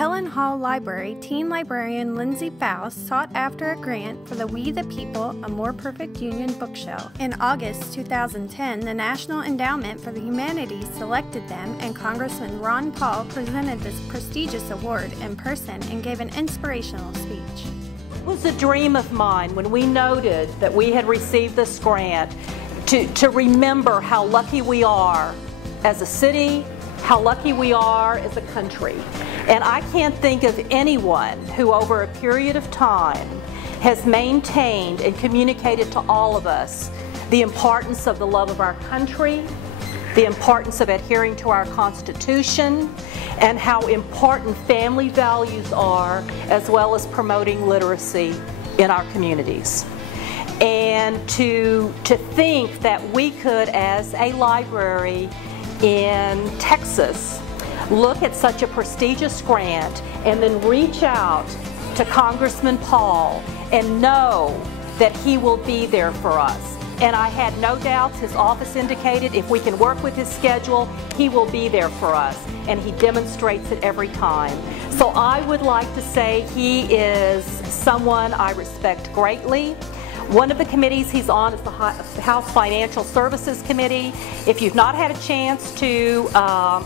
Helen Hall Library, teen librarian Lindsay Faust sought after a grant for the We the People, A More Perfect Union bookshelf. In August 2010, the National Endowment for the Humanities selected them, and Congressman Ron Paul presented this prestigious award in person and gave an inspirational speech. It was a dream of mine when we noted that we had received this grant to remember how lucky we are as a city, how lucky we are as a country. And I can't think of anyone who over a period of time has maintained and communicated to all of us the importance of the love of our country, the importance of adhering to our Constitution, and how important family values are, as well as promoting literacy in our communities. And to think that we could, as a library in Texas, look at such a prestigious grant and then reach out to Congressman Paul and know that he will be there for us. And I had no doubts. His office indicated if we can work with his schedule, he will be there for us. And he demonstrates it every time. So I would like to say he is someone I respect greatly. One of the committees he's on is the House Financial Services Committee. If you've not had a chance to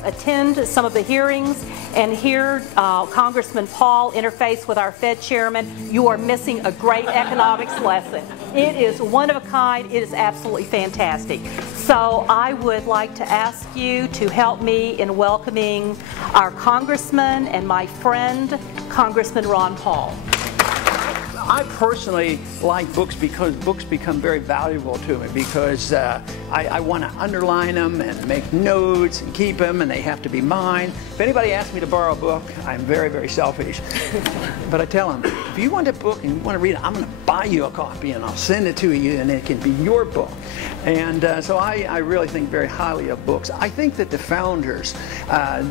attend some of the hearings and hear Congressman Paul interface with our Fed chairman, you are missing a great economics lesson. It is one of a kind. It is absolutely fantastic. So I would like to ask you to help me in welcoming our congressman and my friend, Congressman Ron Paul. I personally like books because books become very valuable to me because I want to underline them and make notes and keep them, and they have to be mine. If anybody asks me to borrow a book, I'm very, very selfish. But I tell them, if you want a book and you want to read it, I'm going to buy you a copy and I'll send it to you and it can be your book. And so I really think very highly of books. I think that the founders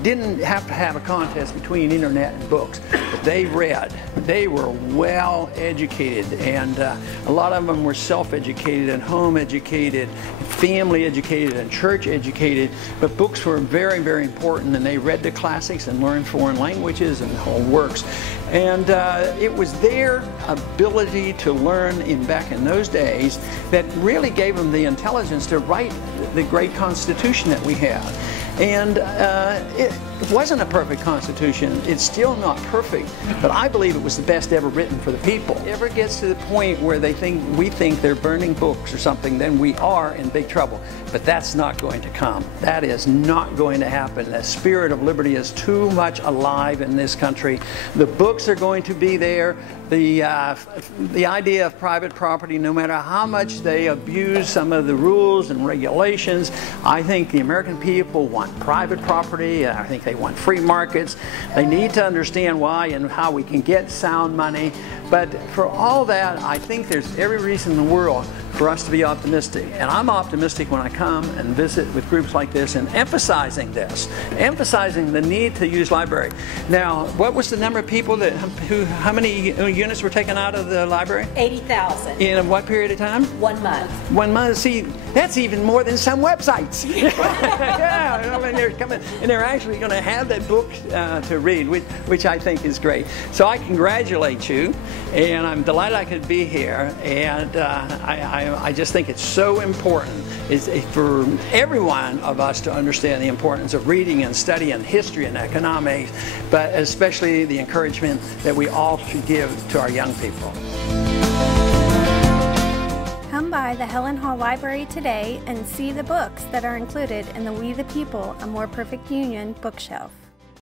didn't have to have a contest between internet and books, but they read. They were well educated, and a lot of them were self-educated and home educated, family educated and church educated, but books were very, very important, and they read the classics and learned foreign languages and whole works. And it was their ability to learn back in those days that really gave them the intelligence to write the great Constitution that we have. And it wasn't a perfect Constitution. It's still not perfect, but I believe it was the best ever written for the people. If it ever gets to the point where we think they're burning books or something, then we are in big trouble. But that's not going to come. That is not going to happen. The spirit of liberty is too much alive in this country. The books are going to be there. The idea of private property, no matter how much they abuse some of the rules and regulations, I think the American people want private property. I think they want free markets. They need to understand why and how we can get sound money. But for all that, I think there's every reason in the world for us to be optimistic. And I'm optimistic when I come and visit with groups like this and emphasizing this, emphasizing the need to use library. Now, what was the number of people how many units were taken out of the library? 80,000. In what period of time? 1 month. 1 month. See, that's even more than some websites. Yeah, I mean, they're coming, and they're actually going to have that book to read, which I think is great. So I congratulate you, and I'm delighted I could be here. And I just think it's so important for every one of us to understand the importance of reading and studying history and economics, but especially the encouragement that we all should give to our young people. Come by the Helen Hall Library today and see the books that are included in the We the People, A More Perfect Union bookshelf.